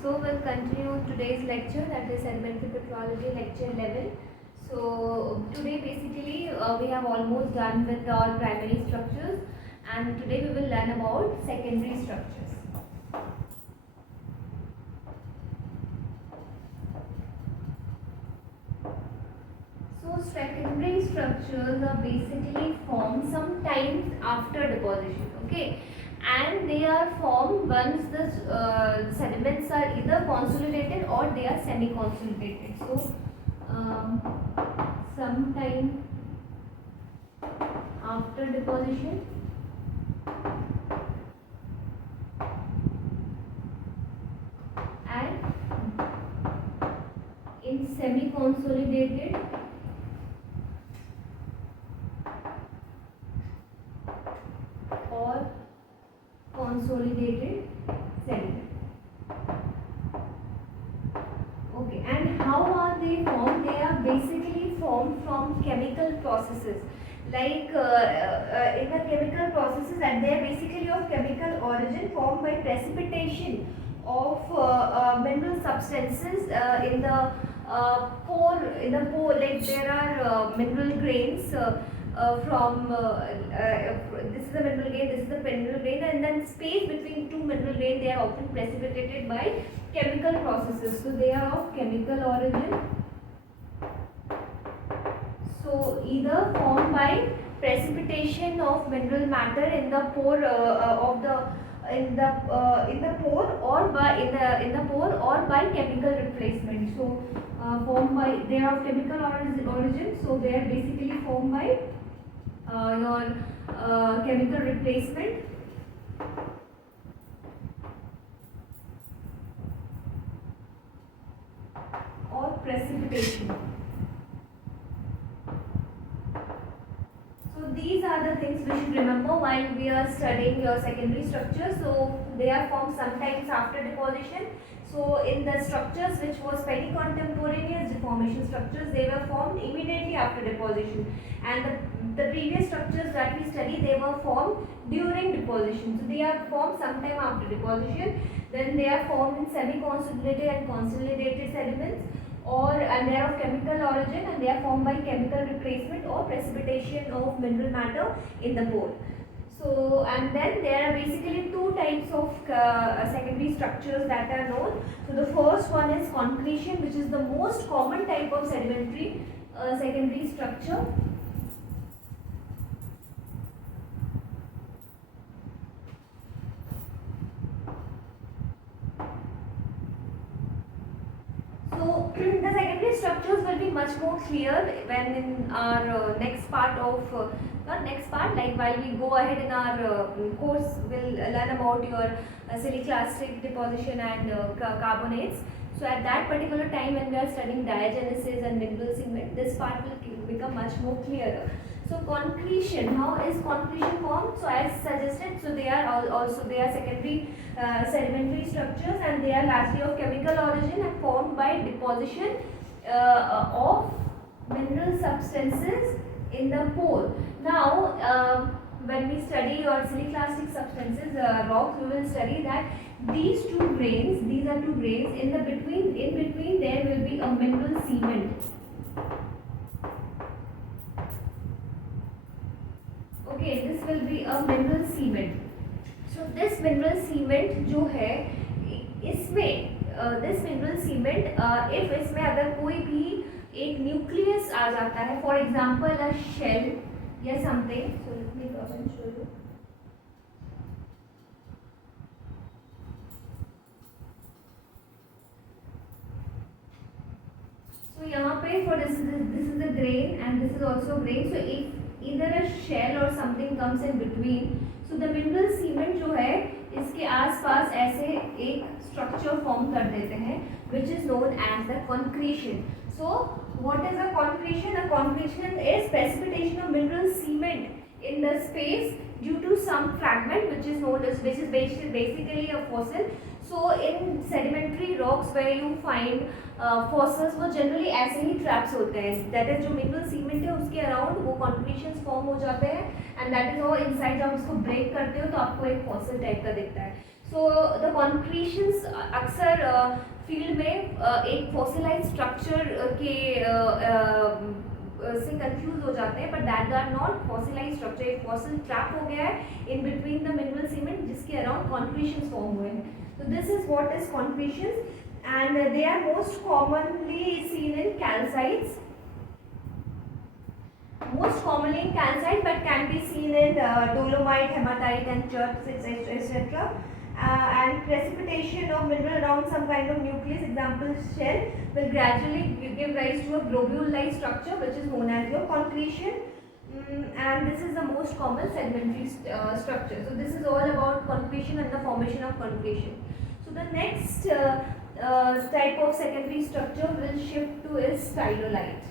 So we'll continue today's lecture, that is sedimentary petrology lecture 11. So today basically we have almost done with our primary structures, and today we will learn about secondary structures. So secondary structures are basically formed sometimes after deposition, okay, and they are formed once the sediments are either consolidated or they are semi-consolidated. So sometime after deposition and in semi-consolidated or consolidated sediment. Okay, and how are they formed? They are basically formed from chemical processes. Like in the chemical processes, and they are basically of chemical origin, formed by precipitation of mineral substances in the pore. In the pore, like there are mineral grains. This is the mineral grain, this is the mineral grain, and then space between two mineral grain, they are often precipitated by chemical processes. So they are of chemical origin. So either formed by precipitation of mineral matter in the pore of the in the pore, or by in the pore, or by chemical replacement. So formed by, they are of chemical origin. So they are basically formed by your chemical replacement or precipitation. So these are the things we should remember while we are studying your secondary structures. So they are formed sometimes after deposition. So in the structures which was very contemporaneous deformation structures, they were formed immediately after deposition, and the previous structures that we studied, they were formed during deposition. So they are formed sometime after deposition. Then they are formed in semi-consolidated and consolidated sediments, and they are of chemical origin, and they are formed by chemical replacement or precipitation of mineral matter in the pore. So, and then there are basically two types of secondary structures that are known. So the first one is concretion, which is the most common type of sedimentary secondary structure. So the secondary structures will be much more clear when in our next part of not next part, like while we go ahead in our course, we'll learn about your siliclastic deposition and carbonates. So at that particular time when we are studying diagenesis and mineral cement, this part will become much more clearer. So concretion, how is concretion formed? So as suggested, so they are also they are secondary sedimentary structures, and they are largely of chemical origin and formed by deposition of mineral substances in the pore. Now when we study your siliclastic substances, rocks, we will study that these are two grains, in between there will be a mineral cement. Okay, this will be a mineral cement. So this mineral cement जो है, इसमें this mineral cement, if इसमें अगर कोई भी एक nucleus आ जाता है, for example a shell या something, so let me go and show you. So यहाँ पे for this is the grain and this is also grain. So if either a shell or something comes in between, so the mineral cement जो है इसके आसपास ऐसे एक structure form कर देते हैं, which is known as the concretion. So what is a concretion? A concretion is precipitation of mineral cement in the space due to some fragment which is known as, which is basically a fossil. So in sedimentary rocks where you find fossils, वो generally ऐसे ही traps होते हैं. That is जो mineral cement है उसके around वो concretions form हो जाते हैं, and that is how inside जब उसको break करते हो तो आपको एक fossil type का दिखता है. सो द कॉन्क्रीशंस अक्सर फील्ड में एक फॉसिलाइज स्ट्रक्चर के से कंफ्यूज हो जाते हैं, but that are not fossilize structure. एक फॉसिल ट्रैप हो गया है in between the mineral cement जिसके अराउंड कॉन्क्रीशंस फॉर्म हुए हैं. तो this is what is concretions, and they are most commonly seen in calcites. Most commonly in calcite, but can be seen in dolomite, hematite, and chert, etc. And precipitation of mineral around some kind of nucleus, example shell, will gradually give rise to a globule-like structure, which is known as your concretion. And this is the most common sedimentary structure. So this is all about concretion and the formation of concretion. So the next type of secondary structure will shift to is stylolite.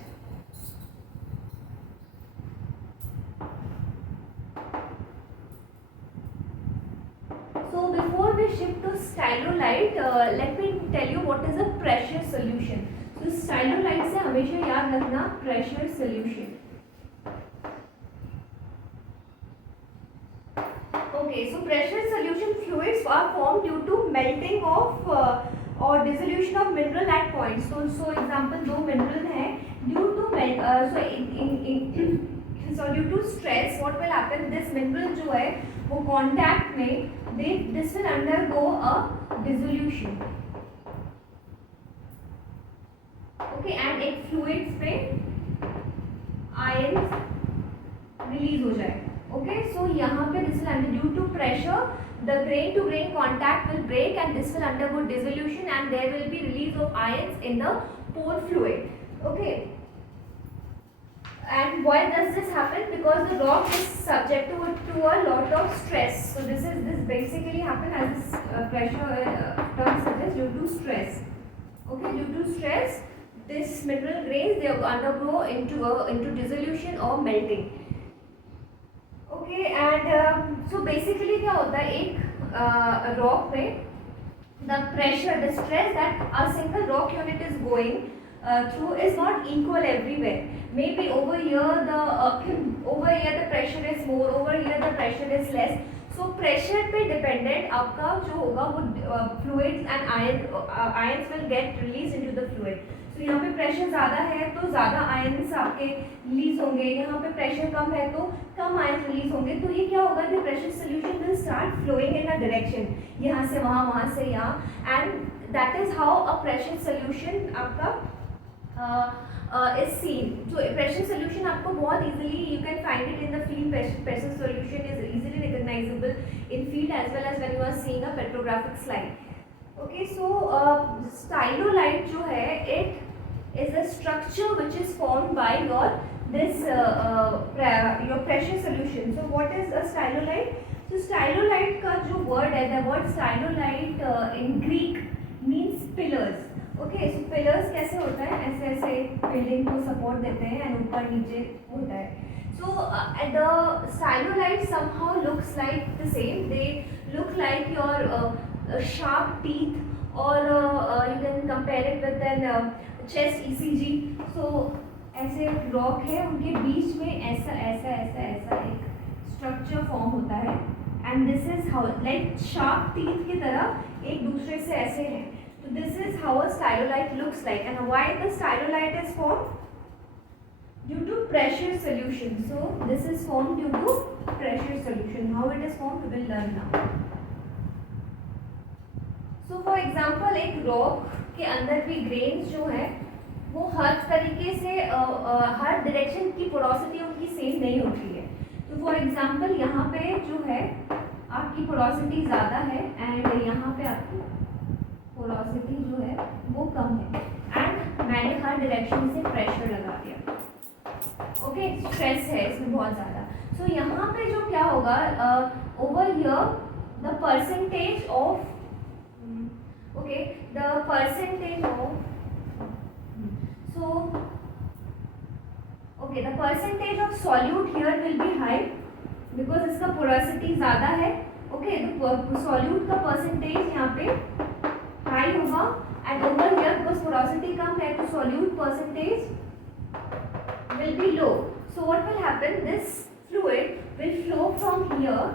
So before we shift to stylolite, let me tell you what is a pressure solution. So stylolite से हमेशा याद रखना pressure solution. Okay, so pressure solution fluids are formed due to melting of or dissolution of mineral at points. So example दो mineral है, due to due to stress, what will happen? This mineral जो है वो contact में this will undergo a dissolution. Okay, and एक fluids में ions release हो जाए. Okay, so यहाँ पे this will under due to pressure the grain to grain contact will break and this will undergo dissolution and there will be release of ions in the pore fluid. Okay, and why does this happen? Because the rock is subject to a lot of stress. So this basically happen as this pressure term suggests, due to stress. Okay, due to stress, this mineral grains they undergo into dissolution or melting. Okay, and so basically क्या होता है एक rock में the pressure, the stress that a single rock unit is going through is not equal everywhere. Maybe over here the pressure is more, over here the pressure is less. So pressure पे dependent आपका जो होगा वो fluids and ions will get released into the fluid. So यहाँ पे pressure ज़्यादा है तो ज़्यादा ions आपके release होंगे, यहाँ पे pressure कम है तो कम ions release होंगे. तो ये क्या होगा? The pressure solution will start flowing in a direction, यहाँ से वहाँ, वहाँ से यहाँ, and that is how a pressure solution आपका is seen. So pressure solution आपको बहुत easily you can find it in the field. Pressure solution is easily recognizable in field as well as when you are seeing a petrographic slide. Okay, so stylolite जो है it is a structure which is formed by your pressure solution. So what is a stylolite? So stylolite का जो word है, the word stylolite in Greek means pillars. Okay, so pillars कैसे होता है? ऐसे ऐसे बिल्डिंग को सपोर्ट देते हैं एंड ऊपर नीचे होता है. So the stylolite somehow looks like the same. They look like your sharp teeth or you can compare it with an chest ECG. So ऐसे रॉक है, उनके बीच में ऐसा ऐसा ऐसा ऐसा एक स्ट्रक्चर फॉर्म होता है and this is how like sharp teeth की तरह एक दूसरे से ऐसे हैं. So this is how a stylolite looks like, and why the stylolite is formed? Due to pressure solution. So this is formed due to pressure solution. How it is formed we will learn now. So for example एक rock के अंदर भी grains जो है वो हर तरीके से हर direction की पोरोसिटी उनकी सेम नहीं होती है. तो फॉर एग्जांपल यहाँ पे जो है आपकी पोरोसिटी ज़्यादा है एंड यहाँ पे आपकी पोरोसिटी जो है वो कम है एंड मैंने हर डायरेक्शन से प्रेशर लगा दिया. ओके, स्ट्रेस है इसमें बहुत ज़्यादा. सो यहाँ पे जो क्या होगा, over here the percentage of the percentage of the percentage of solute here will be high because इसका porosity ज़्यादा है. ओके, तो solute का percentage यहाँ पे high होगा and over here because porosity कम है तो solute percentage will be low. So what will happen? This fluid will flow from here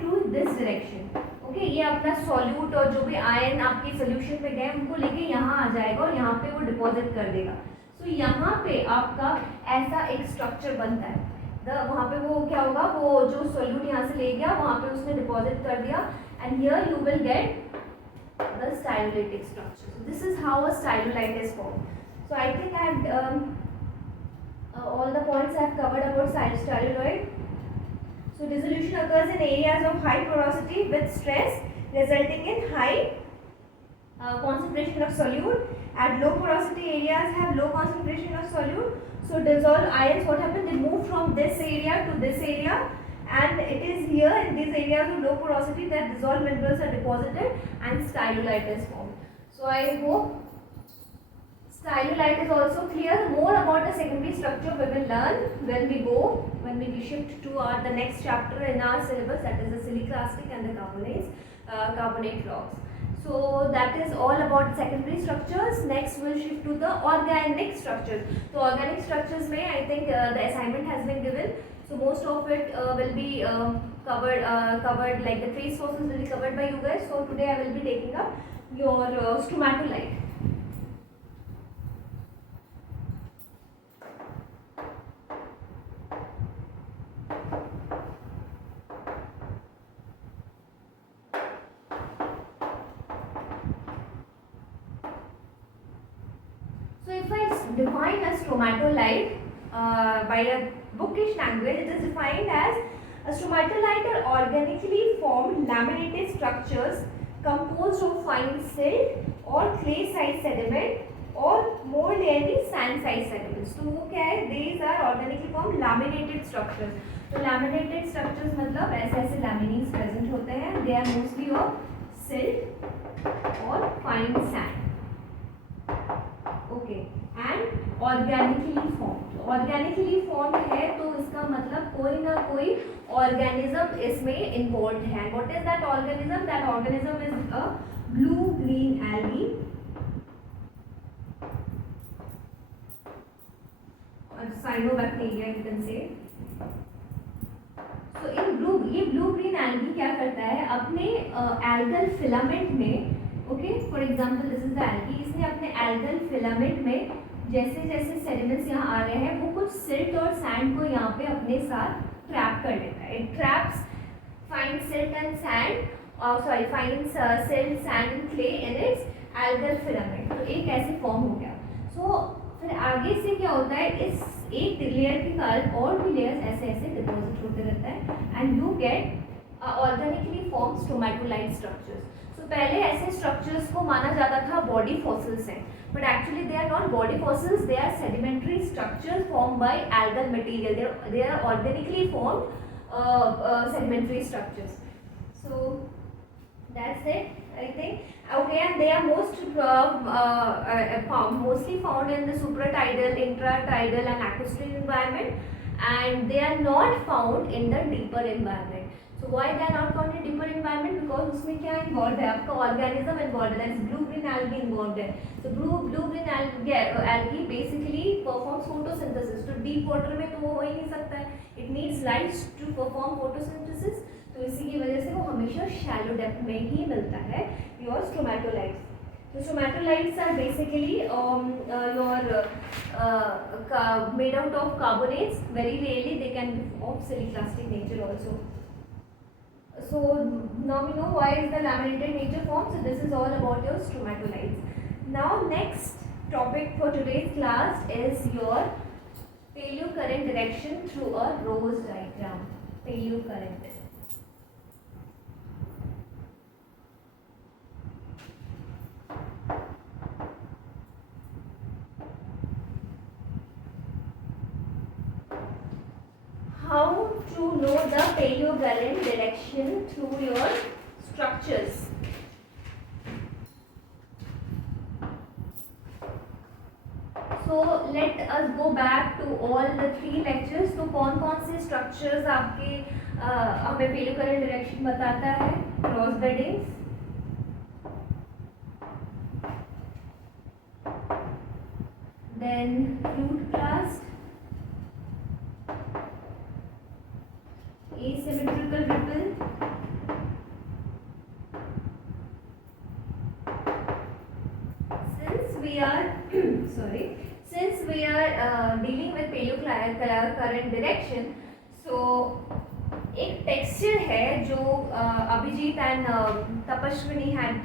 to this direction. Okay, ये अपना सॉल्यूट और जो भी आयन आपके सोल्यूशन में गए उनको लेके यहाँ आ जाएगा और यहाँ पे वो डिपॉजिट कर देगा। सो यहाँ पे आपका ऐसा एक स्ट्रक्चर बनता है। वहाँ पे वो क्या होगा, वो जो सॉल्यूट यहाँ से ले गया वहाँ पे उसने डिपॉजिट कर दिया, and here you will get the stylolytic structure. So this is how a stylolite is formed. So I think I have all the points I have covered about styloid. So dissolution occurs in areas of high porosity with stress resulting in high concentration of solute. At low porosity areas have low concentration of solute. So dissolved ions, what happens? They move from this area to this area, and it is here in these areas of low porosity that dissolved minerals are deposited and stylolite is formed. So I hope stylolite is also clear. More about the secondary structure we will learn when we shift to the next chapter in our syllabus, that is the siliclastic and the carbonate rocks. So that is all about secondary structures. Next we'll shift to the organic structures. So organic structures may, I think the assignment has been given. So most of it will be covered, like the trace sources will be covered by you guys. So today I will be taking up your stromatolite. So if I define a stromatolite by a bookish language, it is defined as a stromatolite are organically formed laminated structures composed of fine silt or clay-sized sediment or more rarely sand-sized sediments. तो वो क्या है? These are organically formed laminated structures. तो laminated structures मतलब ऐसे ऐसे laminins present होते हैं. They are mostly of silt or fine sand. Okay. And organically formed. Organically form है तो इसका मतलब कोई ना कोई ऑर्गेनिज्म इसमें इन्वॉल्व है. What is that organism? That organism is a blue green algae और साइनोबैक्टीरिया यू कैन से. तो ये ब्लू ग्रीन एल्गी क्या करता है? अपने एल्गल फिलामेंट में, okay, for example this is the algae, इसने अपने एल्गल फिलामेंट में जैसे जैसे सेडिमेंट्स यहाँ आ रहे हैं वो कुछ सिल्ट और सैंड को यहाँ पे अपने साथ ट्रैप कर लेता है. It traps fine silt and sand, fine silt sand and clay in its algal filament. तो एक ऐसे फॉर्म हो गया. सो फिर आगे से क्या होता है? इस एक लेयर के कारण और भी लेयर्स ऐसे ऐसे डिपॉजिट होते रहता है and you get organically form stromatolite structures. So पहले ऐसे स्ट्रक्चर्स को माना जाता था बॉडी फॉसिल्स हैं, but actually they are not body fossils, they are sedimentary structures formed by algal material. They are organically formed sedimentary structures. So that's it, I think. Okay, and they are mostly found in the supratidal, intratidal and aquatic environment, and they are not found in the deeper environment. So why they are not found in deeper environment? Because उसमें क्या involved है? आपका organism involved है, that is blue green algae involved है. So blue green algae basically performs photosynthesis. तो deep water में तो वो हो ही नहीं सकता है. It needs light to perform photosynthesis. तो इसी की वजह से वो हमेशा shallow depth में ही मिलता है your stromatolites. So stromatolites are basically made out of carbonates. Very rarely they can be of siliclastic nature also. So now we know why is the laminated nature formed. So this is all about your stromatolites. Now next topic for today's class is your paleocurrent direction through a rose diagram. Paleocurrent. How to know the paleocurrent direction through your structures? So let us go back to all the 3 lectures. तो कौन कौन से structures आपके हमें paleocurrent direction बताता है? Rose beddings, then flute blast, asymmetrical ripple, we are sorry, since we are dealing with paleocurrent direction, so एक texture है जो Abhijit and Tapaswini had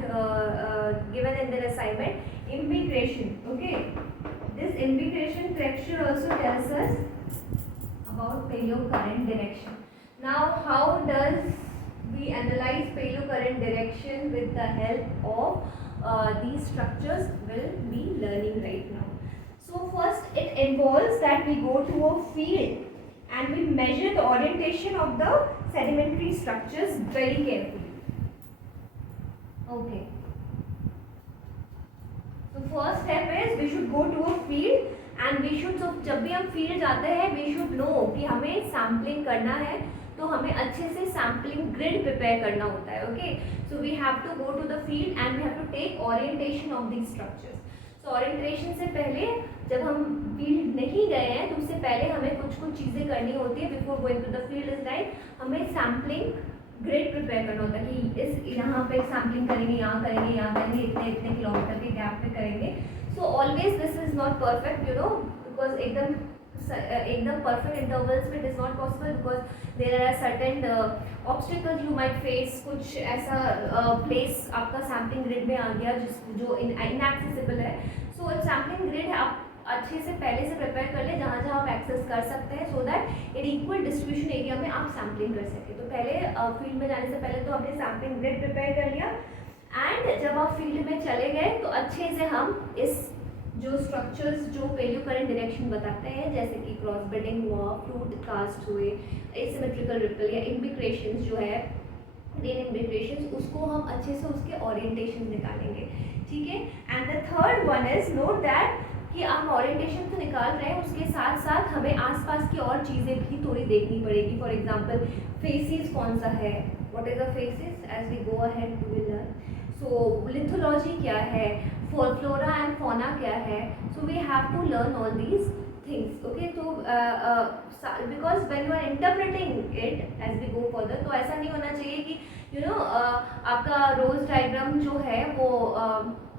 given in their assignment, imbrication. Okay, this imbrication texture also tells us about paleocurrent direction. Now how does we analyze paleocurrent direction with the help of these structures will be learning right now. So first it involves that we go to a field and we measure the orientation of the sedimentary structures very carefully. Okay. So first step is we should go to a field and we should, so जब भी हम field जाते हैं we should know कि हमें sampling करना है, तो हमें अच्छे से सैम्पलिंग ग्रिड प्रिपेयर करना होता है. Okay, so we have to go to the field and we have to take orientation of these structures. So orientation से पहले जब हम फील्ड नहीं गए हैं तो उससे पहले हमें कुछ चीज़ें करनी होती है before going to the field. Is like हमें सैम्पलिंग ग्रिड प्रिपेयर करना होता है कि इस यहाँ पे सैम्पलिंग करेंगे, यहाँ करेंगे, यहाँ करेंगे, इतने इतने किलोमीटर के गैप पे करेंगे. So always this is not perfect, you know, because एकदम परफेक्ट इंटरवल्स में it is not possible because there are certain obstacles you might face. कुछ ऐसा प्लेस आपका सैम्पलिंग ग्रिड में आ गया जो इनएक्सेसिबल है. सो सैम्पलिंग ग्रिड आप अच्छे से पहले से प्रिपेयर कर ले जहाँ जहाँ आप एक्सेस कर सकते हैं, सो दैट एक इक्वल डिस्ट्रीब्यूशन एरिया में आप सैम्पलिंग कर सकें. तो पहले फील्ड में जाने से पहले तो आपने सैम्पलिंग ग्रिड प्रिपेयर कर लिया, एंड जब आप फील्ड में चले गए तो अच्छे से हम इस जो स्ट्रक्चर्स जो पेलियोकरेंट डायरेक्शन बताते हैं, जैसे कि क्रॉस बेडिंग हुआ, फ्लूट कास्ट हुए, एसिमेट्रिकल रिपल या इम्बिग्रेशंस जो है, रेन इम्बिग्रेशंस, उसको हम अच्छे से उसके ओरिएंटेशन निकालेंगे. ठीक है. And the third one is note that कि आप ओरिएंटेशन तो निकाल रहे हैं, उसके साथ साथ हमें आसपास की और चीज़ें भी थोड़ी देखनी पड़ेगी. फॉर एग्जांपल फेसिस कौन सा है, what is the facies, as we go ahead we will learn. So lithology क्या है, फ्लोरा एंड फौना क्या है. So we have to learn all these things. Okay, तो because when you are interpreting it as we go further, तो ऐसा नहीं होना चाहिए कि यू नो आपका रोज डायग्राम जो है वो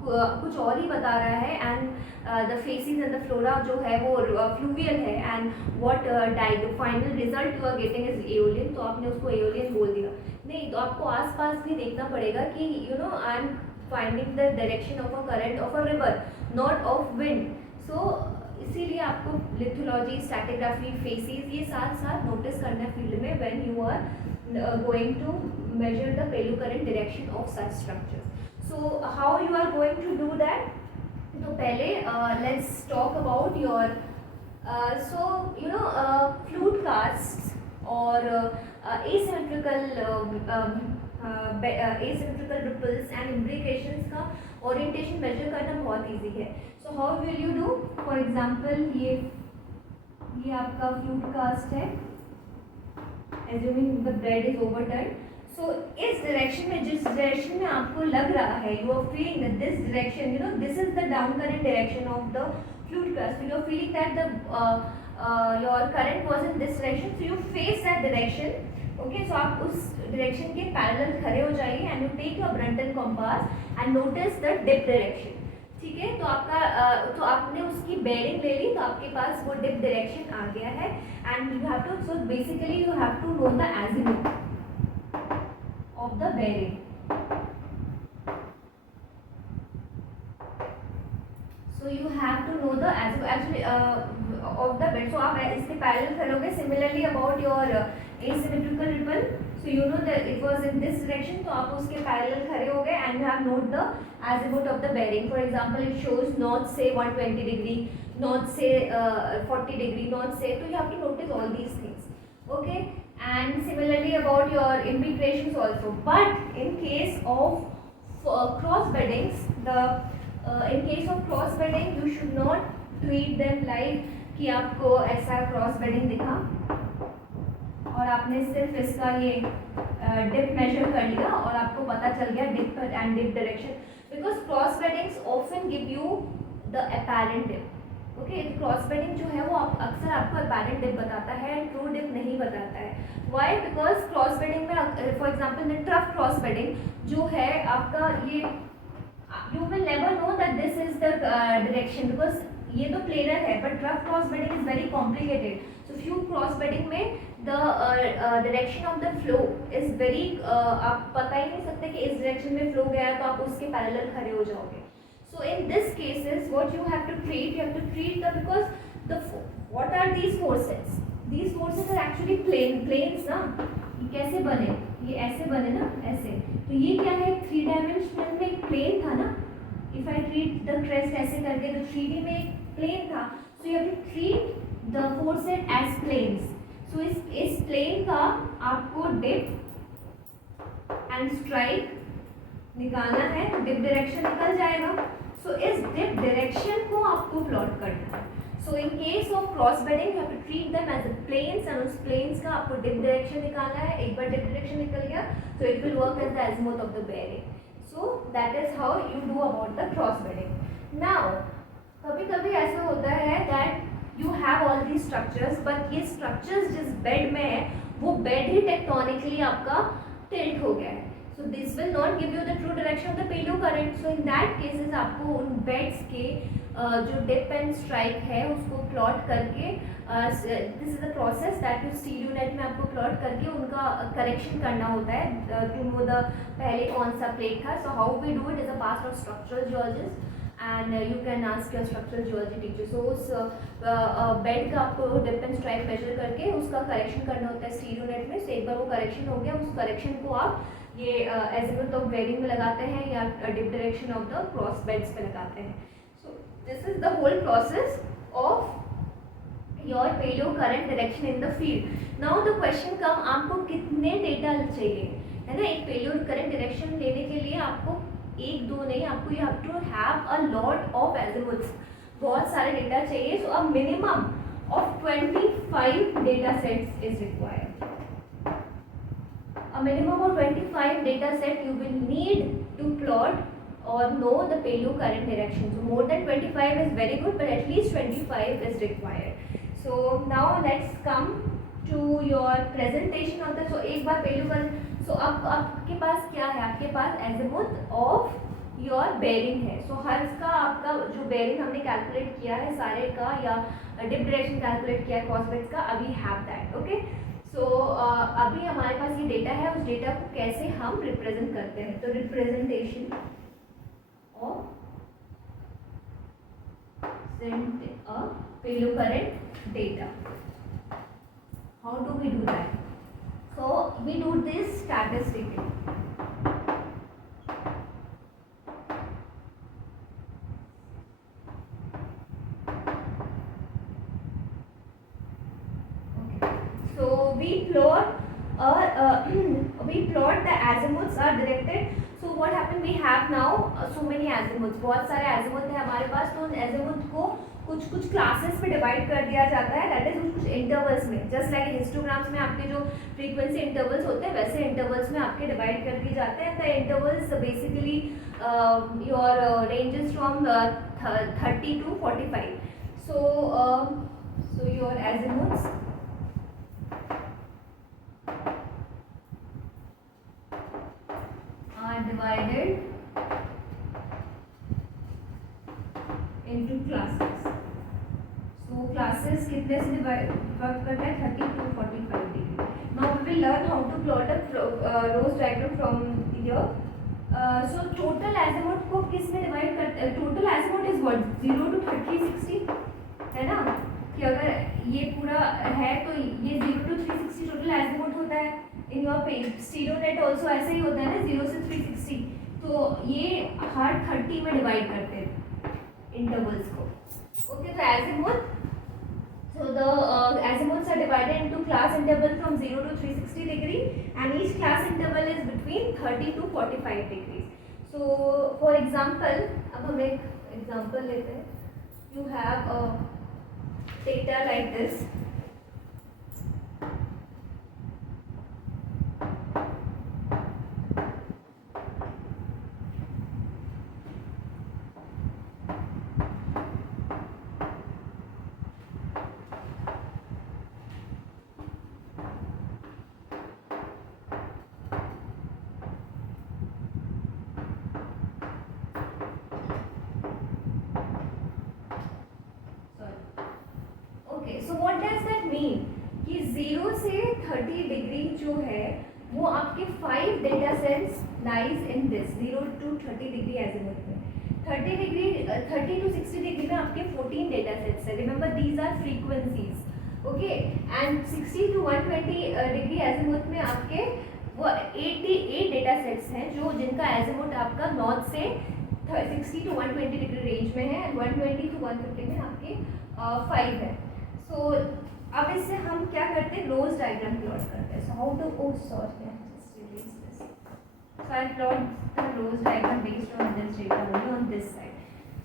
कुछ और ही बता रहा है, and the facies and the flora जो है वो फ्लूवियल है, and what final result you are getting is aeolian, तो आपने उसको एओलियन बोल दिया. नहीं, तो आपको आसपास भी देखना पड़ेगा कि you know I am finding the direction of a current of a river, not of wind. So इसीलिए आपको लिथोलॉजी, स्ट्रैटिग्राफी, फेसिस ये साथ साथ नोटिस करना है फील्ड में when you are going to measure the paleocurrent direction of such structures. So how you are going to do that? तो पहले let's talk about your so you know flute casts और asymmetrical ripples and imbrications का orientation measure करना बहुत easy है. So how will you do? For example ये आपका flute cast है, assuming the bed is overturned. So इस direction में, जिस डायरेक्शन में आपको लग रहा है, you are feeling that this direction, you know this is the down current direction of the flute cast. You are feeling that the your current was in this direction, so you face that direction. Okay, so आप उस direction के parallel खड़े हो जाइए and you take your Brunton compass and notice the dip direction. ठीक है, तो आपका तो आपने उसकी बेयरिंग ले ली, तो आपके पास वो डिप डायरेक्शन आ गया है, and you have to, so basically you have to know the azimuth of the bearing. So you have to know the actually of the bed. So आप इसके parallel करोगे. Similarly about your asymmetrical ripple, so you know that it was in this direction, तो आप उसके parallel खड़े हो गए and you have note the azimuth of the bearing. For example, it shows north say 120 degree, north say 40 degree, north say, तो you have to notice all these things. Okay. And similarly about your imbrications also. But in case of cross beddings, in case of cross bedding, you should not treat them like कि आपको ऐसा cross bedding दिखा और आपने सिर्फ इसका ये dip measure कर लिया और आपको पता चल गया dip and dip direction, because cross beddings often give you the apparent dip. ओके, क्रॉस बेडिंग जो है वो अक्सर आपको अपैरेंट डिप बताता है, ट्रू डिप नहीं बताता है. वाई? बिकॉज क्रॉस बेडिंग में for example trough cross bedding जो है आपका, ये you will never know that this is the direction, because ये तो प्लेनर है but rough cross bedding is very complicated. So few cross bedding में the direction of the flow is very, आप पता ही नहीं सकते कि इस डायरेक्शन में फ्लो गया है तो आप उसके पैरेलल खड़े हो जाओगे. So in this cases what you have to treat the, because the what are these forces? These forces are actually planes ना. ये कैसे बने? ये ऐसे बने ना, ऐसे. तो ये क्या है? 3 डायमेंशनल में एक प्लेन था ना. If I treat the crest ऐसे करके तो 3D में एक प्लेन था. So you have to treat the forces as planes. So इस प्लेन का आपको dip and strike निकालना है. डिप डायरेक्शन निकल जाएगा. सो इस डिप डायरेक्शन को आपको प्लॉट करना है. So in case of cross bedding you have to treat them as a planes and उस प्लेन्स का आपको डिप डायरेक्शन निकालना है. एक बार डिप डायरेक्शन निकल गया so it will work as the azimuth of the bearing. So that is how you do about the cross bedding. Now कभी कभी ऐसा होता है that you have all the structures but ये स्ट्रक्चर्स जिस bed में है वो बेड ही टेक्टोनिकली आपका टिल्ट हो गया है. So this will not give you the true direction of the payload current. So in that cases आपको उन बेड्स के जो डिप एंड स्ट्राइक है उसको प्लॉट करके, this is the process that you stereo net में आपको प्लॉट करके उनका करेक्शन करना होता है टू नो द पहले कौन सा प्लेट था. So how we do it is a part of structural geologist and you can ask your structural geology teacher. So उस बेड का आपको डिप एंड स्ट्राइक मेजर करके उसका करेक्शन करना होता है स्टीरियो नेट में. सो एक बार वो करेक्शन हो गया, उस करेक्शन को आप ये एजीमुथ ऑफ बेयरिंग में लगाते हैं या dip direction of the cross beds पे लगाते हैं. So this is the whole process of your paleo current direction in the field. Now the question come, आपको कितने डेटा चाहिए है ना एक पेलो करंट डायरेक्शन लेने के लिए? आपको एक दो नहीं, आपको you have to have a lot of azimuths, बहुत सारे डेटा चाहिए. So a minimum of 25 data sets is required. A minimum of 25 data set you will need to plot or know the payload current direction. So more than 25 is very good, but at least 25 is required. So now let's come to your presentation of the. So एक बार payload current. So अब आपके पास क्या है? आपके पास azimuth of your bearing है. So हर का आपका जो bearing हमने calculate किया है सारे का या dip direction calculate किया है cosbets का, अभी have that. Okay. सो अभी हमारे पास ये डेटा है, उस डेटा को कैसे हम रिप्रेजेंट करते हैं. तो representation of paleo current data, how do we do that? So we do this statistically. We plot the azimuths are directed. So what happened? We have now so many azimuths. बहुत सारे azimuth है हमारे पास. तो उन azimuth को कुछ कुछ classes में डिवाइड कर दिया जाता है. दैट इज कुछ इंटरवल्स में, जस्ट लाइक हिस्टोग्राम्स में आपके जो फ्रीक्वेंसी इंटरवल्स होते हैं वैसे इंटरवल्स में आपके डिवाइड कर दिए जाते हैं. The intervals basically your ranges from 30 to 45. So your azimuths are divided into classes. So classes कितने से वर्क करता है? 30 to 45 degree. Now we will learn how to plot a rose diagram from here. So total azimuth को किस में divide करते हैं? Total azimuth is what? 0 to 30, 60 है ना? कि अगर ये पूरा है तो ये 0 to 360 टोटल azimuth होता है. In your stereo net also ऐसे ही होता है ना, 0 से 360. तो ये हर 30 में डिवाइड करते हैं इंटरवल्स को. ओके, तो azimuth, so the azimuths are divided into class interval from 0 to 360 degree and each class interval is between 30 to 45 degrees. So for example, अब हम एक एग्जाम्पल लेते हैं. You have a data like this. 0 से 30 degree जो है वो आपके 5 data sets lies in this 0 to 30 degree azimuth में। 30 to 60 डिग्री में आपके 14 डेटा सेट्स है। Remember these are frequencies, okay. And 60 to 120 degree azimuth में आपके वो 88 डेटा सेट्स हैं जो जिनका एजिमुथ आपका नॉर्थ से 60 to 120 डिग्री रेंज में है, एंड 120 to 150 में आपके 5 है। सो अब इससे हम क्या करते हैं, रोज डायग्राम प्लॉट करते हैं। So how to So I plot the rose diagram based on this data only on this side.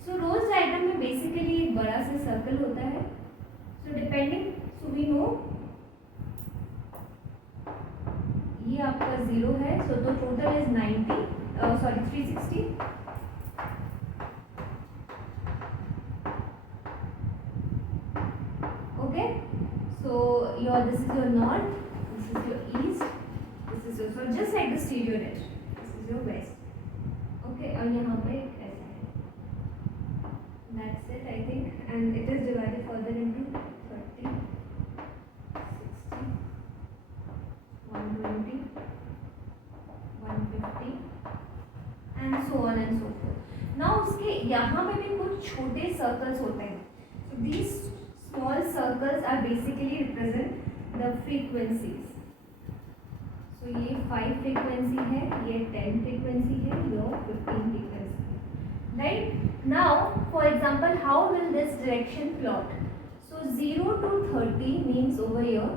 So rose diagram में basically एक बड़ा सा सर्कल होता है। So depending, so we know ये आपका 0 है, so the total is 90, sorry 360. Okay, so this is your north, this is your east, this is your, so just like the stereo dish. Your west, okay, और यहाँ पे ऐसा है। That's it, I think, and it is divided further into 30, 60, 120, 150, and so on and so forth. Now उसके यहाँ पे भी कुछ छोटे circles होते हैं। So these small circles are basically represent the frequencies. तो ये 5 फ्रीक्वेंसी है, ये 10 फ्रीक्वेंसी है, ये 15 फ्रीक्वेंसी है, right. Now for example how will this direction plot, so 0 to 30 means over here